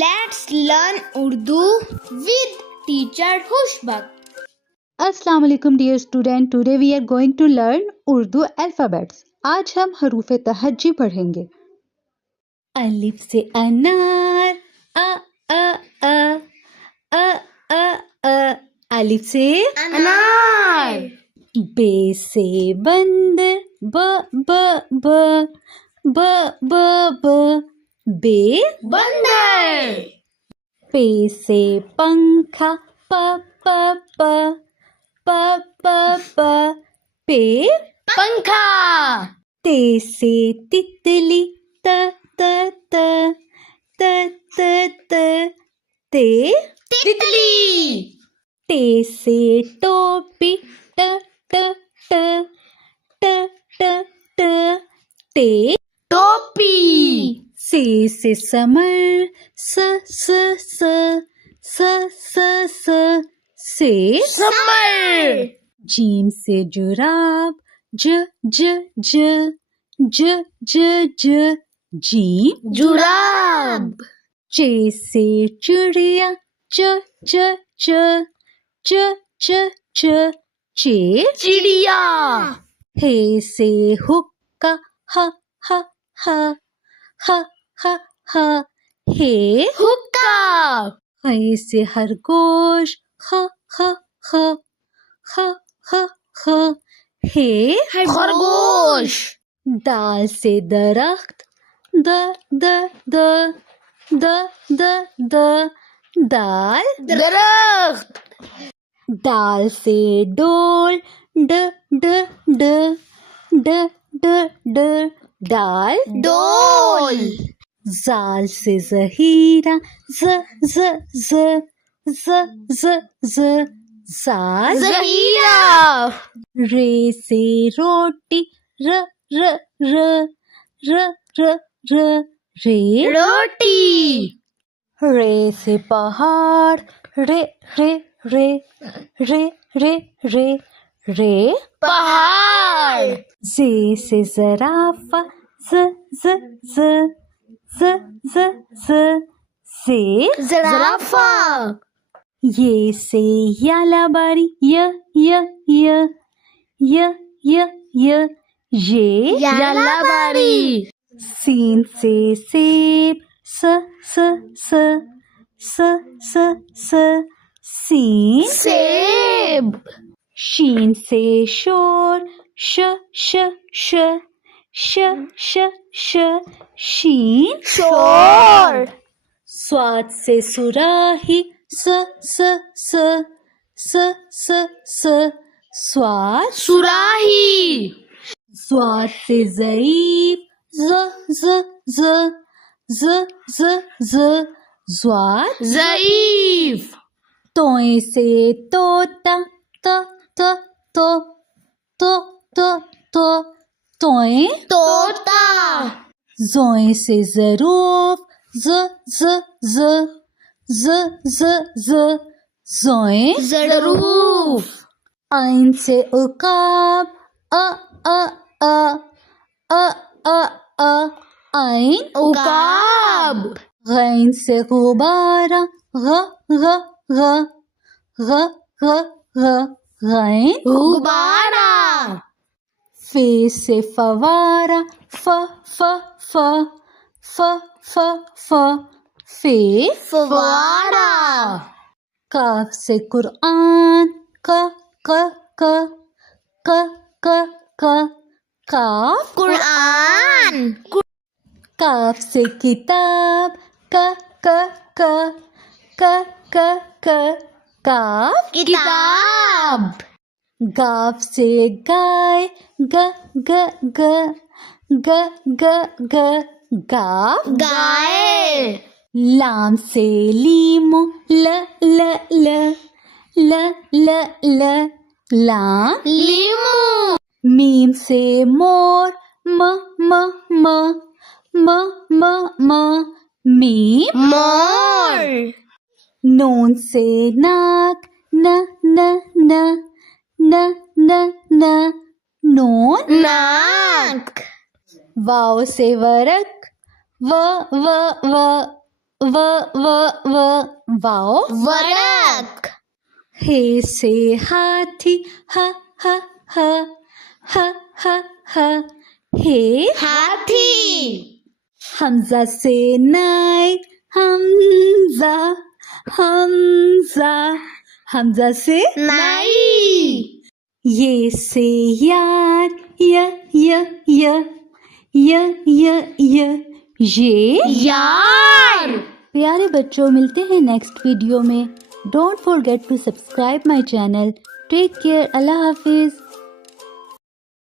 Let's learn Urdu with teacher Hushbak. अस्सलाम वालेकुम dear student, today we are going to learn Urdu alphabets. आज हम हरूफ तहज्जी पढ़ेंगे। अलिफ से अनार, अ अ अ अ अ अ। अलिफ से अनार। बे से बंदर, ब ब ब ब ब ब बे। बंदर। पे से पंखा, प प प प प प पे। पंखा। ते से तितली, त त त त त त ते। तितली। टे से टोपी, ट ट ट ट ट ट टे। टोपी। से समर, स स स स स स से। समर। जीम से जुराब, ज ज ज ज ज ज जीम। जुराब। चे से चिड़िया, च च च च च च चे। चिड़िया। हे से हुक्का, ह ह ह ह ह ह हे। हुक्का। हे से खरगोश, ख ख ख ख ख ख हे। खरगोश। दाल से दरख्त, द द द द द द दाल। दरख्त। दाल से डोल, ड ड ड ड ड ड दाल। डोल। जाल से जहीरा, ज ज ज ज ज ज जाल। जहीरा। रे से रोटी, र र र र र र रे। रोटी। रे से पहाड़, रे रे रे रे रे रे रे। पहाड़। जे से जराफा, ज ज ज ज ज ज से। ज़राफ़ा। ये से यालाबारी, य य य य य य ये। यालाबारी। सीन से सेब, स स स स स स सीन। सेब। शीन से शोर, श श श श श श शीन। शोर। स्वाद से सुराही, स स स स स स स्वाद। सुराही। स्वाद से ज़ईफ, ज ज ज ज ज ज ज़्वाद। ज़ईफ। तोए से तोता, त त तो तो तो तो तोए। तोता। ज़ोए से ज़रूफ, ज ज ज ज ज ज ज़ोए। ज़रूफ। आइन से उकाब, अ अ अ अ अ अ आइन। उकाब। गैन से गुबारा, ग ग ग ग ग ग गैन। गुब्बारा। फे से फवारा, फ फ फ फ फ फ फे। फवारा। काफ से कुरआन, क क क क क क काफ। कुरान। काफ से किताब, क क क क क क काफ। किताब। गाफ से गाय, ग ग ग ग ग ग गाफ। गाय। लाम से लीमो, ल ल ल ल ल ल लाम। लीमू। मीम से मोर, म म म म म म मीम। मोर। नून से नाक, न न न न न न नून। नाक। वाव से वरक, व व व वाओ वरक। हे से हाथी ह ह ह ह ह ह हे हाथी। हमजा से नाई हमजा हमजा हमजा से नाई। ये से यार य य य य य य ये यार। प्यारे बच्चों, मिलते हैं नेक्स्ट वीडियो में। Don't forget to subscribe my channel. Take care. अल्लाह हाफिज।